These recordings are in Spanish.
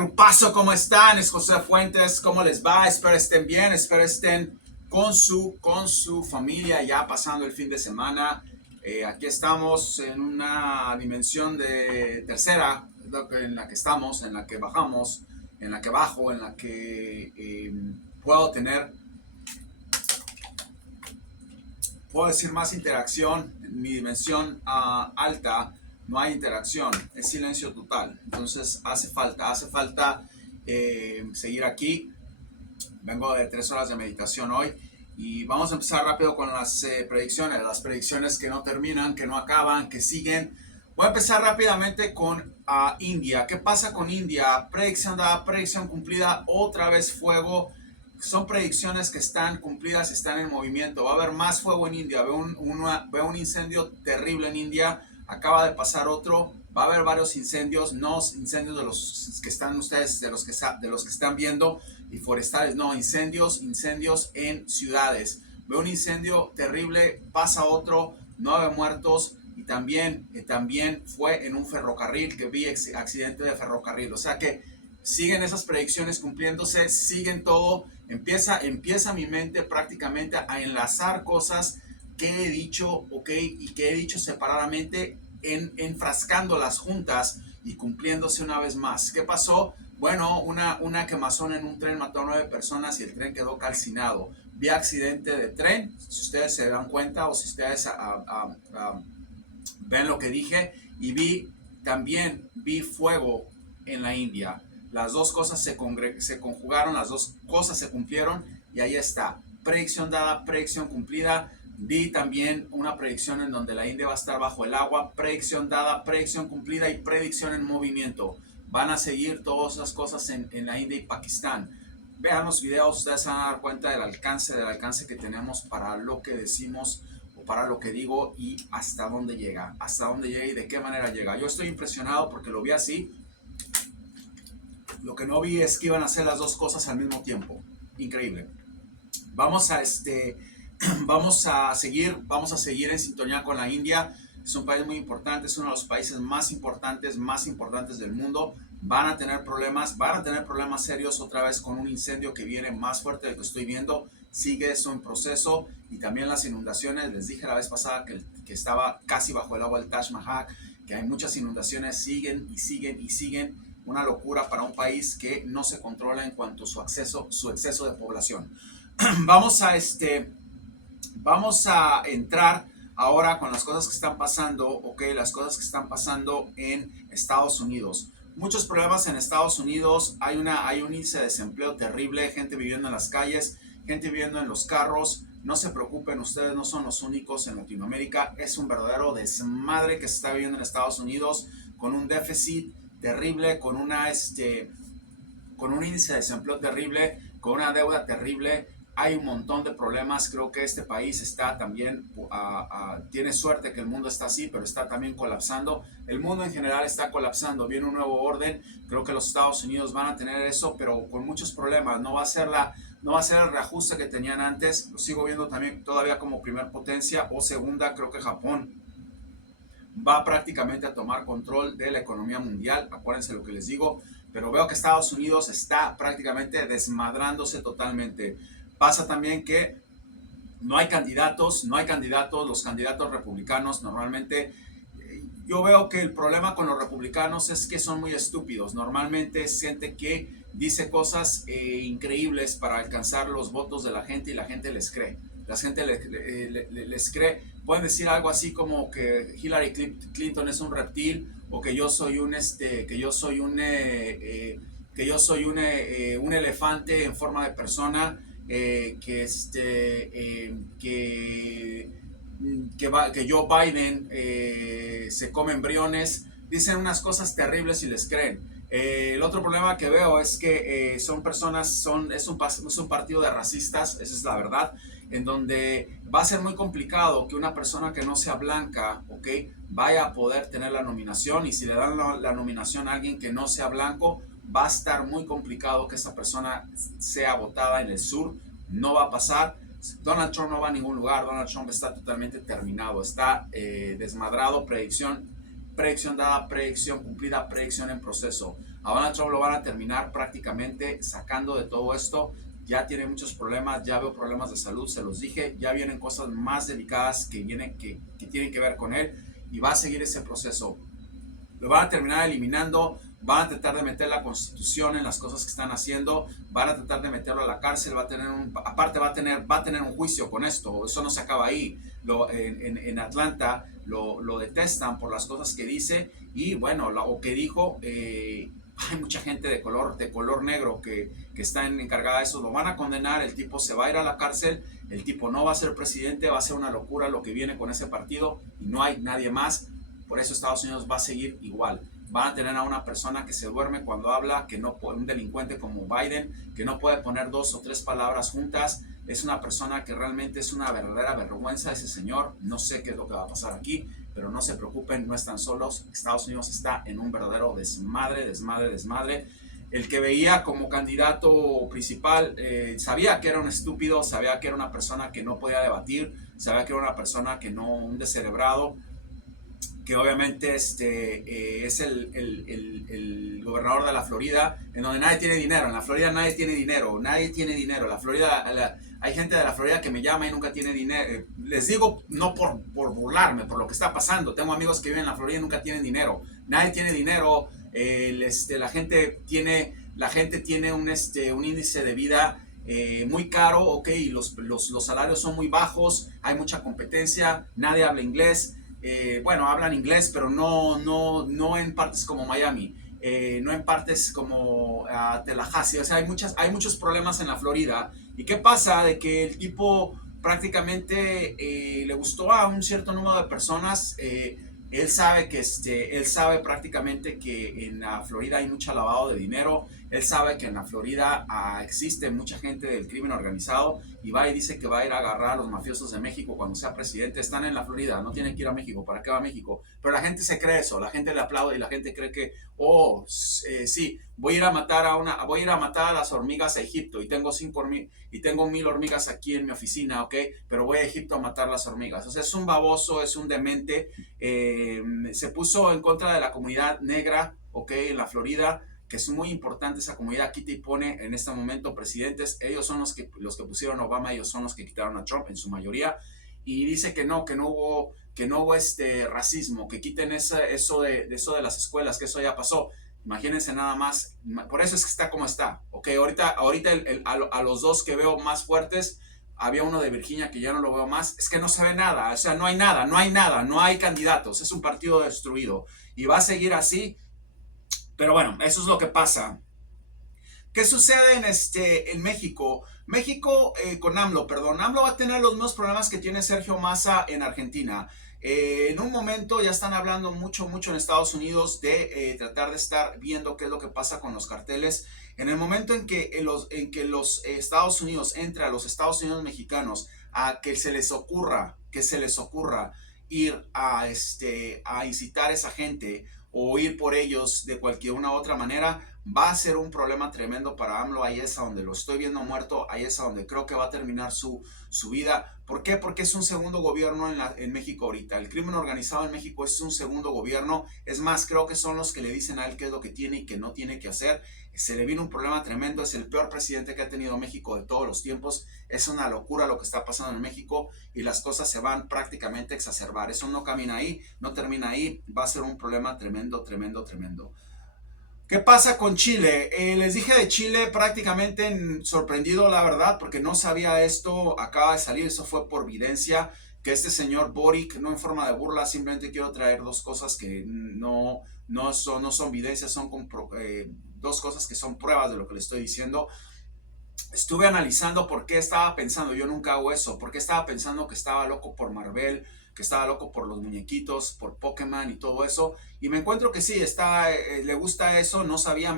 Grupazo, ¿cómo están? Es José Fuentes, ¿cómo les va? Espero estén bien, espero estén con su familia ya pasando el fin de semana. Aquí estamos en una dimensión de tercera, en la que estamos, en la que bajamos, en la que bajo, en la que puedo tener, puedo decir más interacción. En mi dimensión alta no hay interacción, es silencio total. Entonces hace falta seguir aquí. Vengo de 3 horas de meditación hoy y vamos a empezar rápido con las predicciones que no terminan, que no acaban, que siguen. Voy a empezar rápidamente con India. ¿Qué pasa con India? Predicción dada, predicción cumplida, otra vez fuego. Son predicciones que están cumplidas, están en movimiento. Va a haber más fuego en India. Veo un incendio terrible en India. Acaba de pasar otro. Va a haber varios incendios, no incendios de los que están ustedes, de los que están viendo, y forestales, no, incendios en ciudades. Veo un incendio terrible, pasa otro, 9 muertos, y también fue en un ferrocarril, que vi accidente de ferrocarril. O sea que siguen esas predicciones cumpliéndose, siguen todo. Empieza mi mente prácticamente a enlazar cosas que he dicho, ok, y que he dicho separadamente, enfrascándolas juntas y cumpliéndose una vez más. ¿Qué pasó? Bueno, una quemazón en un tren mató a 9 personas y el tren quedó calcinado. Vi accidente de tren, si ustedes se dan cuenta o si ustedes ven lo que dije, y vi fuego en la India. Las dos cosas se conjugaron, las dos cosas se cumplieron, y ahí está. Predicción dada, predicción cumplida. Vi también una predicción en donde la India va a estar bajo el agua. Predicción dada, predicción cumplida y predicción en movimiento. Van a seguir todas esas cosas en la India y Pakistán. Vean los videos, ustedes se van a dar cuenta del alcance que tenemos para lo que decimos o para lo que digo, y hasta dónde llega y de qué manera llega. Yo estoy impresionado porque lo vi así. Lo que no vi es que iban a hacer las dos cosas al mismo tiempo. Increíble. Vamos a seguir en sintonía con la India. Es un país muy importante, es uno de los países más importantes del mundo. Van a tener problemas serios otra vez con un incendio que viene más fuerte del que estoy viendo. Sigue eso en proceso, y también las inundaciones. Les dije la vez pasada que estaba casi bajo el agua el Taj Mahal, que hay muchas inundaciones, siguen. Una locura para un país que no se controla en cuanto a su exceso de población. Vamos a entrar ahora con las cosas que están pasando, ok, las cosas que están pasando en Estados Unidos. Muchos problemas en Estados Unidos, hay un índice de desempleo terrible, gente viviendo en las calles, gente viviendo en los carros. No se preocupen, ustedes no son los únicos en Latinoamérica. Es un verdadero desmadre que se está viviendo en Estados Unidos, con un déficit terrible, con un índice de desempleo terrible, con una deuda terrible. Hay un montón de problemas. Creo que este país está también, tiene suerte que el mundo está así, pero está también colapsando. El mundo en general está colapsando. Viene un nuevo orden. Creo que los Estados Unidos van a tener eso, pero con muchos problemas. No va a ser el reajuste que tenían antes. Lo sigo viendo también todavía como primer potencia o segunda. Creo que Japón va prácticamente a tomar control de la economía mundial. Acuérdense lo que les digo. Pero veo que Estados Unidos está prácticamente desmadrándose totalmente. Pasa también que no hay candidatos, los candidatos republicanos normalmente, yo veo que el problema con los republicanos es que son muy estúpidos. Normalmente es gente que dice cosas increíbles para alcanzar los votos de la gente, y la gente les cree. La gente les cree. Pueden decir algo así como que Hillary Clinton es un reptil, o que yo soy un elefante en forma de persona. Que Joe Biden se come embriones. Dicen unas cosas terribles y les creen. El otro problema que veo es que es un partido de racistas, esa es la verdad, en donde va a ser muy complicado que una persona que no sea blanca, ¿ok?, vaya a poder tener la nominación. Y si le dan la nominación a alguien que no sea blanco, va a estar muy complicado que esa persona sea votada en el sur. No va a pasar. Donald Trump no va a ningún lugar. Donald Trump está totalmente terminado, está desmadrado. Predicción dada, predicción cumplida, predicción en proceso. A Donald Trump lo van a terminar prácticamente sacando de todo esto. Ya tiene muchos problemas, ya veo problemas de salud, se los dije, ya vienen cosas más delicadas que tienen que ver con él y va a seguir ese proceso. Lo van a terminar eliminando, van a tratar de meter la constitución en las cosas que están haciendo, van a tratar de meterlo a la cárcel, aparte va a tener un juicio con esto, eso no se acaba ahí. En Atlanta lo detestan por las cosas que dice y bueno, o que dijo, hay mucha gente de color negro que está encargada de eso, lo van a condenar, el tipo se va a ir a la cárcel, el tipo no va a ser presidente, va a ser una locura lo que viene con ese partido y no hay nadie más. Por eso Estados Unidos va a seguir igual. Van a tener a una persona que se duerme cuando habla, que no puede, un delincuente como Biden, que no puede poner 2 o 3 palabras juntas. Es una persona que realmente es una verdadera vergüenza ese señor. No sé qué es lo que va a pasar aquí, pero no se preocupen, no están solos. Estados Unidos está en un verdadero desmadre. El que veía como candidato principal sabía que era un estúpido, sabía que era una persona que no podía debatir, sabía que era una persona que no, un descerebrado, que obviamente es el gobernador de la Florida, en donde nadie tiene dinero. En la Florida nadie tiene dinero. La Florida, hay gente de la Florida que me llama y nunca tiene dinero. Les digo, no por burlarme, por lo que está pasando. Tengo amigos que viven en la Florida y nunca tienen dinero. Nadie tiene dinero. La gente tiene un índice de vida muy caro, ok, y los salarios son muy bajos, hay mucha competencia, nadie habla inglés. Bueno, hablan inglés, pero no en partes como Miami, no en partes como Tallahassee. O sea, hay muchos problemas en la Florida. ¿Y qué pasa? De que el tipo prácticamente le gustó a un cierto número de personas. Él sabe prácticamente que en la Florida hay mucho lavado de dinero. Él sabe que en la Florida existe mucha gente del crimen organizado y va y dice que va a ir a agarrar a los mafiosos de México cuando sea presidente. Están en la Florida, no tienen que ir a México. ¿Para qué va a México? Pero la gente se cree eso, la gente le aplaude y la gente cree que, sí, voy a ir a matar a las hormigas a Egipto y tengo 1000 hormigas aquí en mi oficina, ¿ok? Pero voy a Egipto a matar las hormigas. O sea, es un baboso, es un demente. Se puso en contra de la comunidad negra, ¿ok? En la Florida, que es muy importante esa comunidad. Aquí te pone en este momento presidentes, ellos son los que pusieron a Obama, ellos son los que quitaron a Trump en su mayoría, y dice que no hubo racismo, que quiten eso de las escuelas, que eso ya pasó. Imagínense nada más, por eso es que está como está, ok, ahorita a los dos que veo más fuertes, había uno de Virginia que ya no lo veo más, es que no se ve nada, o sea, no hay candidatos, es un partido destruido, y va a seguir así. Pero bueno, eso es lo que pasa. ¿Qué sucede en México? México con AMLO, perdón. AMLO va a tener los mismos problemas que tiene Sergio Massa en Argentina. En un momento ya están hablando mucho en Estados Unidos de tratar de estar viendo qué es lo que pasa con los carteles. En el momento en que los Estados Unidos entre a los Estados Unidos mexicanos a que se les ocurra ir a incitar a esa gente o ir por ellos de cualquier una u otra manera, va a ser un problema tremendo para AMLO. Ahí es a donde lo estoy viendo muerto, ahí es a donde creo que va a terminar su vida. ¿Por qué? Porque es un segundo gobierno en México ahorita. El crimen organizado en México es un segundo gobierno. Es más, creo que son los que le dicen a él qué es lo que tiene y qué no tiene que hacer. Se le viene un problema tremendo. Es el peor presidente que ha tenido México de todos los tiempos. Es una locura lo que está pasando en México y las cosas se van prácticamente a exacerbar. Eso no camina ahí, no termina ahí. Va a ser un problema tremendo. ¿Qué pasa con Chile? Les dije de Chile prácticamente sorprendido, la verdad, porque no sabía esto, acaba de salir, eso fue por evidencia, que este señor Boric, no en forma de burla, simplemente quiero traer dos cosas que no son evidencias, son dos cosas que son pruebas de lo que le estoy diciendo. Estuve analizando por qué estaba pensando, yo nunca hago eso, por qué estaba pensando que estaba loco por Marvel, que estaba loco por los muñequitos, por Pokémon y todo eso, y me encuentro que sí, le gusta eso, no sabía,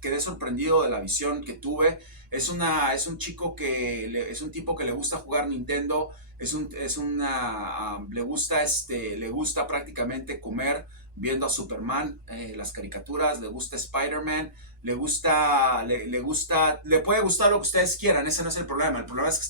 quedé sorprendido de la visión que tuve. Es un chico es un tipo que le gusta jugar Nintendo, le gusta prácticamente comer viendo a Superman, las caricaturas, le gusta Spider-Man, le puede gustar lo que ustedes quieran, ese no es el problema es que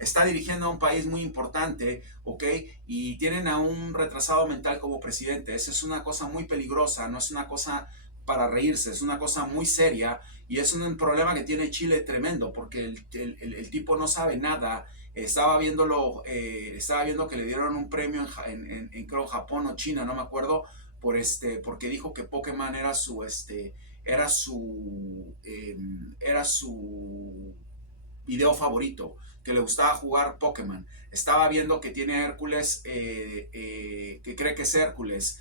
está dirigiendo a un país muy importante, ¿ok? Y tienen a un retrasado mental como presidente. Esa es una cosa muy peligrosa, no es una cosa para reírse, es una cosa muy seria y es un problema que tiene Chile tremendo porque el tipo no sabe nada. Estaba viendo que le dieron un premio en creo Japón o China, no me acuerdo, porque dijo que Pokémon era su video favorito, que le gustaba jugar Pokémon. Estaba viendo que tiene Hércules, que cree que es Hércules.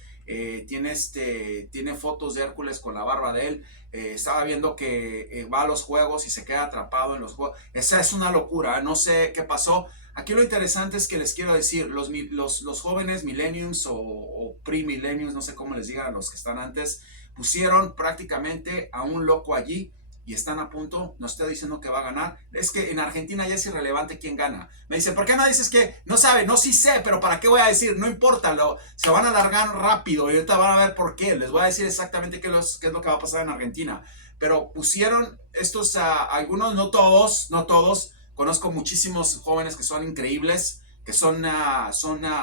Tiene fotos de Hércules con la barba de él. Estaba viendo que va a los juegos y se queda atrapado en los juegos. Esa es una locura, no sé qué pasó. Aquí lo interesante es que les quiero decir, los jóvenes millennials o pre-millennials, no sé cómo les digan a los que están antes, pusieron prácticamente a un loco allí y están a punto, no estoy diciendo que va a ganar, es que en Argentina ya es irrelevante quién gana. Me dice, ¿por qué no dices que no sabe? No, sí sé, pero ¿para qué voy a decir? No importa, se van a alargar rápido y ahorita van a ver por qué. Les voy a decir exactamente qué es lo que va a pasar en Argentina. Pero pusieron estos, algunos, no todos, no todos, conozco muchísimos jóvenes que son increíbles, que son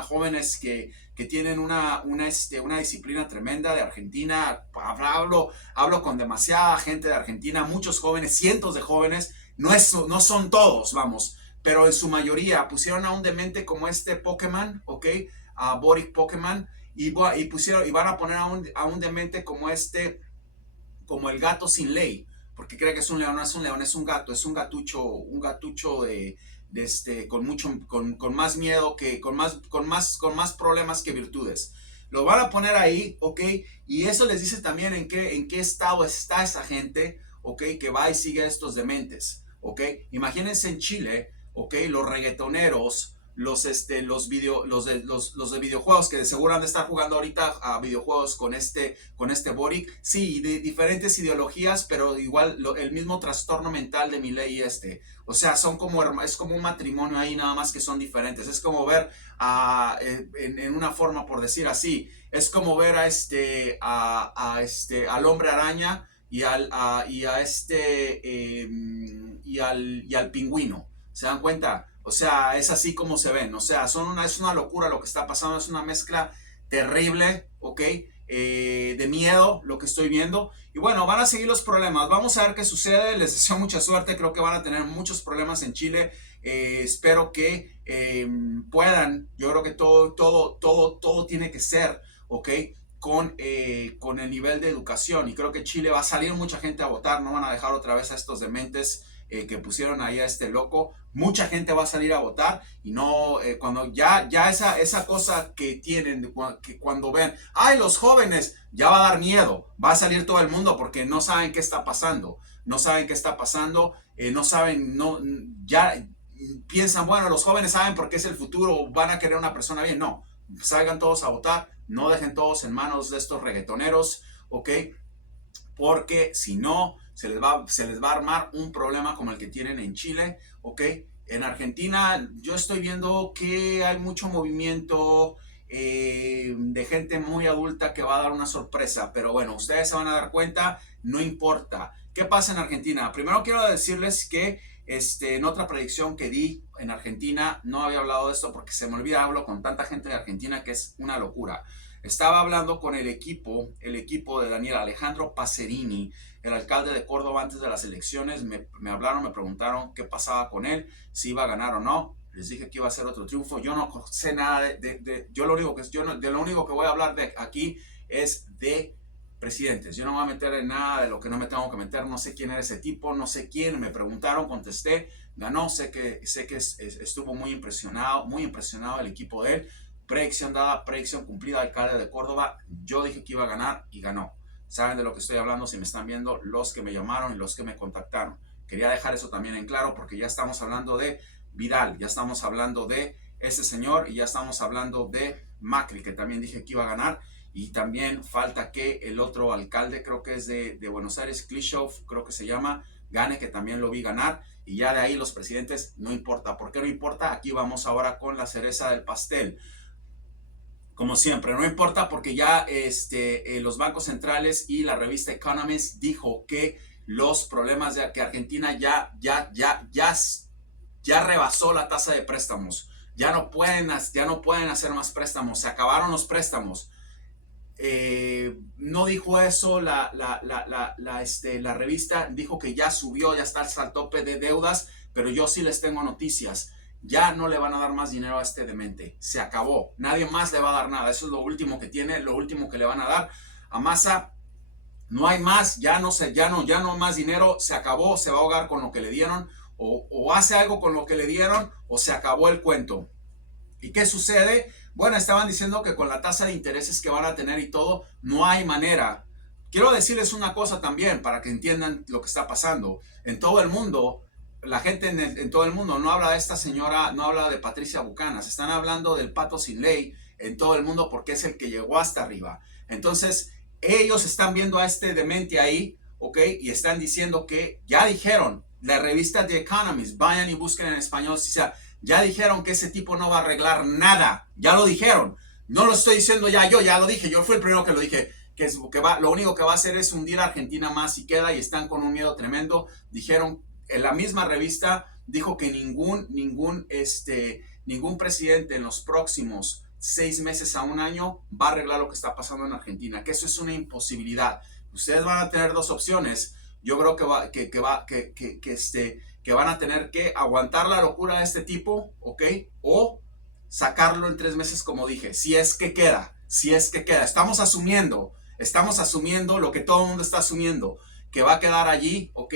jóvenes que tienen una disciplina tremenda de Argentina. Hablo con demasiada gente de Argentina, muchos jóvenes, cientos de jóvenes, no son todos, vamos, pero en su mayoría pusieron a un demente como este Pokémon, ¿ok? A Boric Pokémon, y van a poner a un demente como el gato sin ley, porque cree que es un león, no es un león, es un gato, es un gatucho con más miedo con más problemas que virtudes. Lo van a poner ahí, ¿ok? Y eso les dice también en qué estado está esa gente, ¿ok? Que va y sigue a estos dementes, ¿ok? Imagínense en Chile, ¿ok? Los reggaetoneros, los de videojuegos que de seguro han de estar jugando ahorita a videojuegos con este Boric, sí, de diferentes ideologías, pero igual el mismo trastorno mental de Milei o sea, es como un matrimonio ahí, nada más que son diferentes. Es como ver en una forma, por decir así, es como ver al hombre araña y al pingüino. ¿Se dan cuenta? O sea, es así como se ven. O sea, es una locura lo que está pasando. Es una mezcla terrible, ¿ok? De miedo lo que estoy viendo. Y bueno, van a seguir los problemas. Vamos a ver qué sucede. Les deseo mucha suerte. Creo que van a tener muchos problemas en Chile. Espero que puedan. Yo creo que todo tiene que ser, ¿ok? Con el nivel de educación. Y creo que Chile va a salir mucha gente a votar. No van a dejar otra vez a estos dementes que pusieron ahí a este loco. Mucha gente va a salir a votar y no, cuando ya esa cosa que tienen, que cuando ven, ay, los jóvenes, ya va a dar miedo, va a salir todo el mundo porque no saben qué está pasando, no saben qué está pasando, no saben, ya piensan, bueno, los jóvenes saben porque es el futuro, van a querer una persona bien, no, salgan todos a votar, no dejen todos en manos de estos reggaetoneros, ¿ok? Porque si no, se les va a armar un problema como el que tienen en Chile, ¿ok? En Argentina yo estoy viendo que hay mucho movimiento de gente muy adulta que va a dar una sorpresa, pero bueno, ustedes se van a dar cuenta, no importa. ¿Qué pasa en Argentina? Primero quiero decirles que en otra predicción que di en Argentina, no había hablado de esto porque se me olvida, hablo con tanta gente de Argentina que es una locura. Estaba hablando con el equipo de Daniel Alejandro Pacerini, el alcalde de Córdoba antes de las elecciones. Me hablaron, me preguntaron qué pasaba con él, si iba a ganar o no. Les dije que iba a ser otro triunfo. Yo no sé nada yo lo único de lo único que voy a hablar de aquí es de presidentes. Yo no me voy a meter en nada de lo que no me tengo que meter. No sé quién era ese tipo, no sé quién. Me preguntaron, contesté, ganó. Sé que estuvo muy impresionado el equipo de él. Predicción dada, predicción cumplida, alcalde de Córdoba. Yo dije que iba a ganar y ganó. Saben de lo que estoy hablando si me están viendo los que me llamaron y los que me contactaron. Quería dejar eso también en claro porque ya estamos hablando de Vidal, ya estamos hablando de ese señor y ya estamos hablando de Macri, que también dije que iba a ganar. Y también falta que el otro alcalde, creo que es de Buenos Aires, Klishov, creo que se llama, gane, que también lo vi ganar. Y ya de ahí los presidentes no importa. ¿Por qué no importa? Aquí vamos ahora con la cereza del pastel. Como siempre, no importa porque ya los bancos centrales y la revista Economist dijo que los problemas de que Argentina ya rebasó la tasa de préstamos. Ya no pueden hacer más préstamos. Se acabaron los préstamos. no dijo eso, la revista dijo que ya subió, ya está al tope de deudas, pero yo sí les tengo noticias. Ya no le van a dar más dinero a este demente. Se acabó. Nadie más le va a dar nada. Eso es lo último que tiene, lo último que le van a dar. A Massa no hay más, ya no más dinero. Se acabó, se va a ahogar con lo que le dieron. O hace algo con lo que le dieron o se acabó el cuento. ¿Y qué sucede? Bueno, estaban diciendo que con la tasa de intereses que van a tener y todo, no hay manera. Quiero decirles una cosa también para que entiendan lo que está pasando. En todo el mundo, la gente en todo el mundo no habla de esta señora, no habla de Patricia Buchanan. Están hablando del pato sin ley en todo el mundo porque es el que llegó hasta arriba. Entonces, ellos están viendo a este demente ahí, ¿ok? Y están diciendo que ya dijeron, la revista The Economist, vayan y busquen en español, si sea, ya dijeron que ese tipo no va a arreglar nada. Ya lo dijeron. No lo estoy diciendo yo ya lo dije. Yo fui el primero que lo dije. Lo único que va a hacer es hundir a Argentina más y queda, y están con un miedo tremendo. Dijeron, en la misma revista, dijo que ningún presidente en los próximos 6 meses a un año va a arreglar lo que está pasando en Argentina. Que eso es una imposibilidad. Ustedes van a tener dos opciones. Yo creo que van a tener que aguantar la locura de este tipo, ¿ok? O sacarlo en 3 meses, como dije, si es que queda. Estamos asumiendo lo que todo el mundo está asumiendo, que va a quedar allí, ¿ok?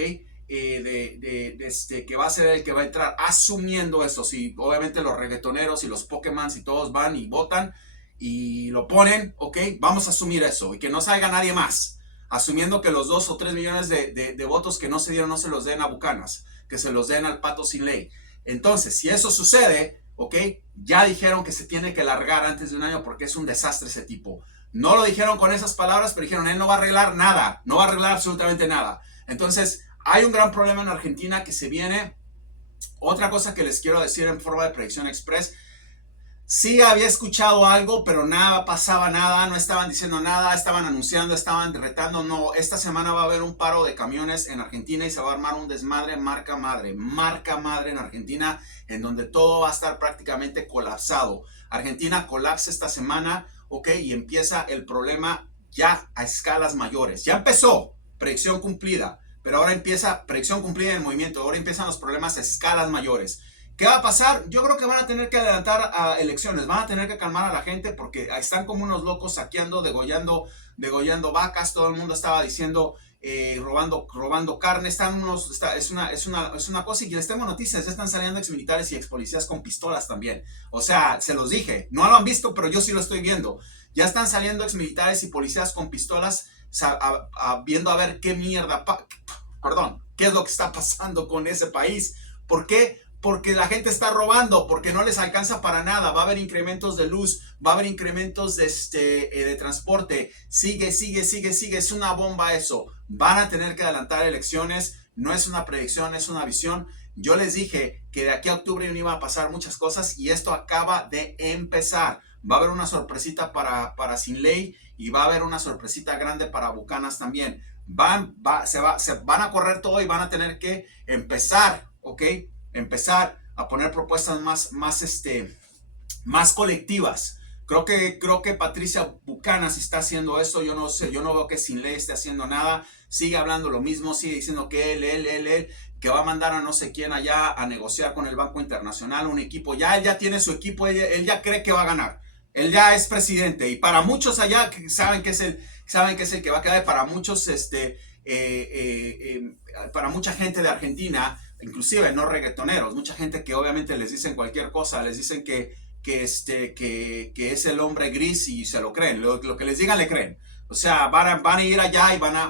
Que va a ser el que va a entrar, asumiendo eso. Si obviamente los reggaetoneros y los Pokémon y todos van y votan y lo ponen, ¿ok? Vamos a asumir eso y que no salga nadie más. Asumiendo que los 2 o 3 millones de votos que no se dieron no se los den a Bucanas, que se los den al pato sin ley. Entonces, si eso sucede, ¿ok? Ya dijeron que se tiene que largar antes de un año porque es un desastre ese tipo. No lo dijeron con esas palabras, pero dijeron, él no va a arreglar nada, no va a arreglar absolutamente nada. Entonces, hay un gran problema en Argentina que se viene. Otra cosa que les quiero decir en forma de predicción express. Sí había escuchado algo, pero nada, pasaba nada, no estaban diciendo nada, estaban anunciando, estaban retando. No, esta semana va a haber un paro de camiones en Argentina y se va a armar un desmadre marca madre en Argentina, en donde todo va a estar prácticamente colapsado. Argentina colapsa esta semana, ¿ok? Y empieza el problema ya a escalas mayores. Ya empezó, predicción cumplida, pero ahora empieza predicción cumplida en movimiento, ahora empiezan los problemas a escalas mayores. ¿Qué va a pasar? Yo creo que van a tener que adelantar a elecciones, van a tener que calmar a la gente porque están como unos locos saqueando, degollando vacas. Todo el mundo estaba diciendo robando carne. Es una cosa, y les tengo noticias, ya están saliendo exmilitares y expolicías con pistolas también. O sea, se los dije, no lo han visto, pero yo sí lo estoy viendo. Ya están saliendo exmilitares y policías con pistolas viendo a ver qué mierda, qué es lo que está pasando con ese país. ¿Por qué? Porque la gente está robando, porque no les alcanza para nada. Va a haber incrementos de luz, va a haber incrementos de transporte. Sigue. Es una bomba eso. Van a tener que adelantar elecciones. No es una predicción, es una visión. Yo les dije que de aquí a octubre no iban a pasar muchas cosas y esto acaba de empezar. Va a haber una sorpresita para Sin Ley y va a haber una sorpresita grande para Bucanas también. Se van a correr todo y van a tener que empezar, ¿ok? Empezar a poner propuestas más colectivas. Creo que Patricia Buchanan está haciendo eso. Yo no sé, yo no veo que Sin Ley esté haciendo nada. Sigue hablando lo mismo, sigue diciendo que él, que va a mandar a no sé quién allá a negociar con el Banco Internacional, un equipo. Él ya tiene su equipo, él ya cree que va a ganar. Él ya es presidente y para muchos allá saben que es el que va a quedar. Para muchos, para mucha gente de Argentina, inclusive no reggaetoneros, mucha gente que obviamente les dicen cualquier cosa, les dicen que es el hombre gris y se lo creen, lo que les digan le creen. O sea, van a ir allá y van a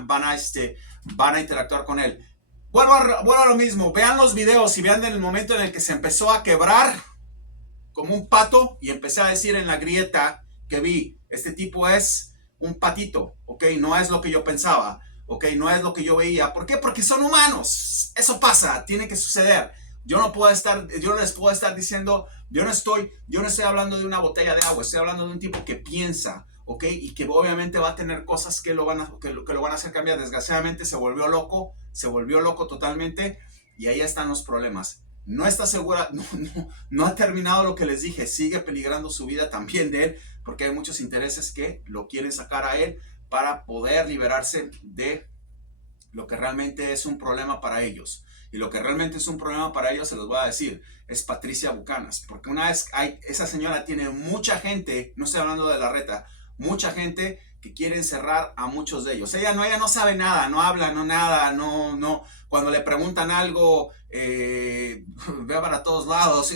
interactuar con él. Vuelvo a lo mismo, vean los videos y vean el momento en el que se empezó a quebrar como un pato y empecé a decir en la grieta que vi, este tipo es un patito, ¿ok? No es lo que yo pensaba. Ok, no es lo que yo veía. ¿Por qué? Porque son humanos. Eso pasa, tiene que suceder. Yo no les puedo estar diciendo, yo no estoy hablando de una botella de agua, estoy hablando de un tipo que piensa, ok, y que obviamente va a tener cosas que lo van a hacer cambiar. Desgraciadamente se volvió loco totalmente, y ahí están los problemas. no está segura, no ha terminado lo que les dije, sigue peligrando su vida también de él, porque hay muchos intereses que lo quieren sacar a él para poder liberarse de lo que realmente es un problema para ellos. Y lo que realmente es un problema para ellos, se los voy a decir, es Patricia Buchanan. Porque una vez esa señora tiene mucha gente, no estoy hablando de Larreta, mucha gente que quiere encerrar a muchos de ellos. Ella no sabe nada, no habla, no nada, no. Cuando le preguntan algo, ve para todos lados.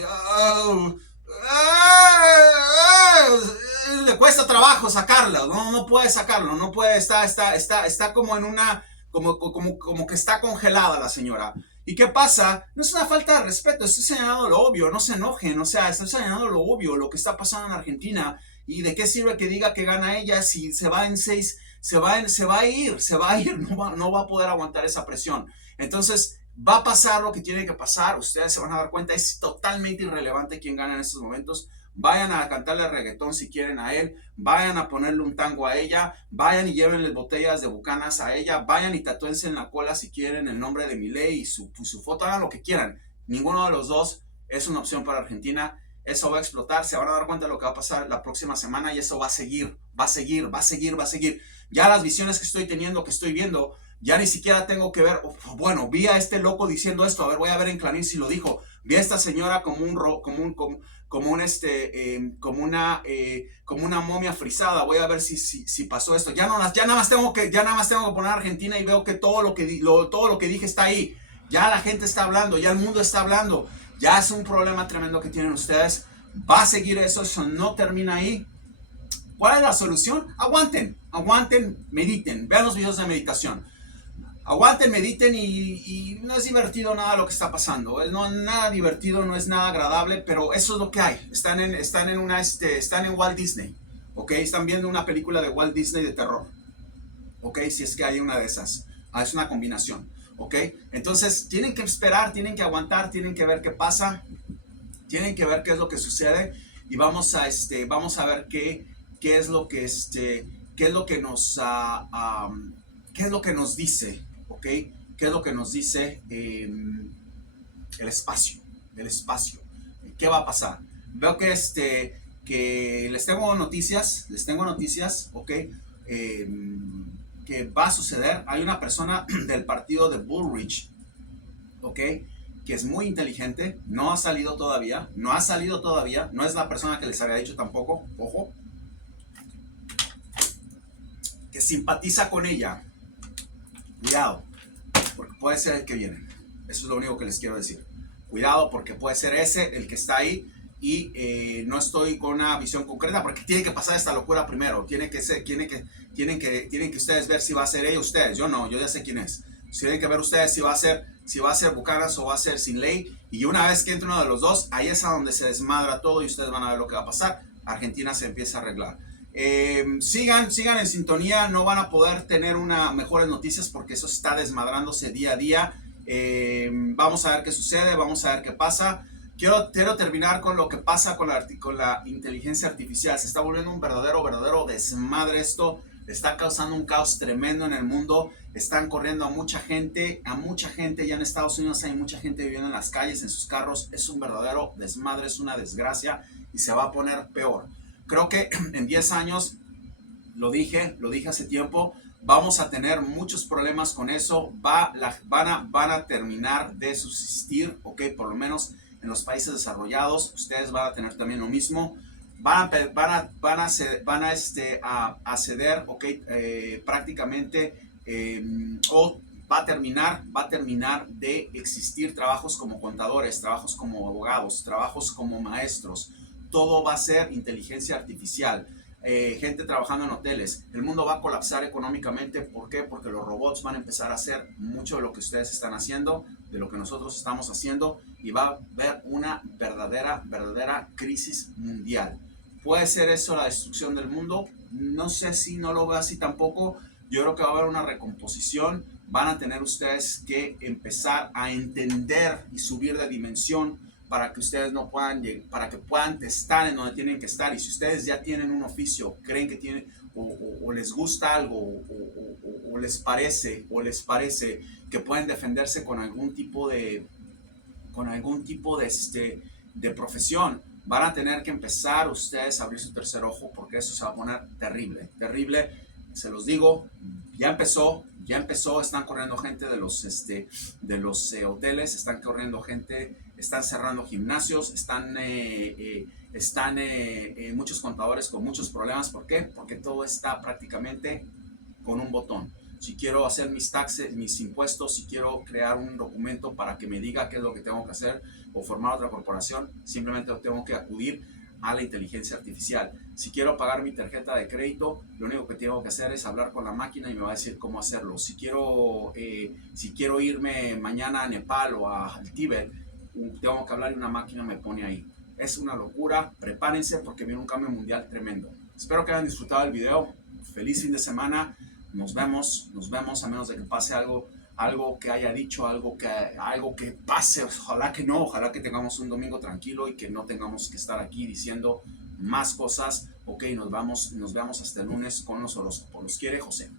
Le cuesta trabajo sacarlo, no puede sacarlo, no puede, está como en una como que está congelada la señora. ¿Y qué pasa? No es una falta de respeto, estoy señalando lo obvio, no se enojen, o sea, estoy señalando lo obvio, lo que está pasando en Argentina. ¿Y de qué sirve que diga que gana ella si se va en 6, se va a ir, no va a poder aguantar esa presión? Entonces, va a pasar lo que tiene que pasar, ustedes se van a dar cuenta, es totalmente irrelevante quién gana en estos momentos. Vayan a cantarle reggaetón si quieren a él, vayan a ponerle un tango a ella, vayan y llévenle botellas de Bucanas a ella, vayan y tatúense en la cola si quieren el nombre de Milei y su foto, hagan lo que quieran. Ninguno de los dos es una opción para Argentina. Eso va a explotar, se van a dar cuenta de lo que va a pasar la próxima semana y eso va a seguir. Ya las visiones que estoy teniendo, que estoy viendo, ya ni siquiera tengo que ver, bueno, vi a este loco diciendo esto, a ver, voy a ver en Clarín si lo dijo, vi a esta señora como una momia frisada, voy a ver si pasó esto, ya nada más tengo que poner Argentina y veo que todo lo que dije está ahí, ya la gente está hablando, ya el mundo está hablando, ya es un problema tremendo que tienen ustedes, va a seguir eso no termina ahí. ¿Cuál es la solución? Aguanten, mediten, vean los videos de meditación. Aguanten, mediten y no es divertido nada lo que está pasando. No nada divertido, no es nada agradable, pero eso es lo que hay. Están en Walt Disney, ¿ok? Están viendo una película de Walt Disney de terror, ¿ok? Si es que hay una de esas. Es una combinación, ¿ok? Entonces tienen que esperar, tienen que aguantar, tienen que ver qué pasa, tienen que ver qué es lo que sucede y vamos a ver qué es lo que nos dice, ¿ok? ¿Qué es lo que nos dice el espacio? ¿Qué va a pasar? Veo que les tengo noticias, ¿ok? Que va a suceder. Hay una persona del partido de Bullrich, ¿ok? Que es muy inteligente, no ha salido todavía, no es la persona que les había dicho tampoco, ojo, que simpatiza con ella. Cuidado, porque puede ser el que viene. Eso es lo único que les quiero decir. Cuidado, porque puede ser ese el que está ahí y no estoy con una visión concreta porque tiene que pasar esta locura primero. Tienen que ustedes ver si va a ser ella ustedes. Yo no, yo ya sé quién es. Tienen que ver ustedes si va a ser Buchanan o va a ser sin ley. Y una vez que entre uno de los dos, ahí es a donde se desmadra todo y ustedes van a ver lo que va a pasar. Argentina se empieza a arreglar. Sigan en sintonía, no van a poder tener mejores noticias porque eso está desmadrándose día a día. Vamos a ver qué sucede, vamos a ver qué pasa. Quiero terminar con lo que pasa con la inteligencia artificial. Se está volviendo un verdadero desmadre esto. Está causando un caos tremendo en el mundo. Están corriendo a mucha gente ya en Estados Unidos hay mucha gente viviendo en las calles, en sus carros. Es un verdadero desmadre, es una desgracia y se va a poner peor. Creo que en 10 años, lo dije hace tiempo, vamos a tener muchos problemas con eso, van a terminar de subsistir, ok, por lo menos en los países desarrollados, ustedes van a tener también lo mismo, van a ceder, ok, prácticamente, o va a terminar de existir trabajos como contadores, trabajos como abogados, trabajos como maestros. Todo va a ser inteligencia artificial, gente trabajando en hoteles. El mundo va a colapsar económicamente. ¿Por qué? Porque los robots van a empezar a hacer mucho de lo que ustedes están haciendo, de lo que nosotros estamos haciendo, y va a haber una verdadera crisis mundial. ¿Puede ser eso la destrucción del mundo? No sé si no lo veo así tampoco. Yo creo que va a haber una recomposición. Van a tener ustedes que empezar a entender y subir de dimensión para que ustedes para que puedan estar en donde tienen que estar. Y si ustedes ya tienen un oficio, creen que tienen, o les gusta algo, o les parece que pueden defenderse con algún tipo de con algún tipo de profesión, van a tener que empezar ustedes a abrir su tercer ojo, porque eso se va a poner terrible, terrible. Se los digo, ya empezó, están corriendo gente de los hoteles, están corriendo gente, están cerrando gimnasios, están muchos contadores con muchos problemas. ¿Por qué? Porque todo está prácticamente con un botón. Si quiero hacer mis taxes, mis impuestos, si quiero crear un documento para que me diga qué es lo que tengo que hacer o formar otra corporación, simplemente tengo que acudir a la inteligencia artificial. Si quiero pagar mi tarjeta de crédito, lo único que tengo que hacer es hablar con la máquina y me va a decir cómo hacerlo. Si quiero irme mañana a Nepal o al Tíbet, tengo que hablar y una máquina me pone ahí. Es una locura, prepárense porque viene un cambio mundial tremendo. Espero que hayan disfrutado el video. Feliz fin de semana. Nos vemos a menos de que pase algo que haya dicho, algo que pase. Ojalá que no, ojalá que tengamos un domingo tranquilo y que no tengamos que estar aquí diciendo más cosas. Ok, nos vemos hasta el lunes con los horóscopos. Los quiere José.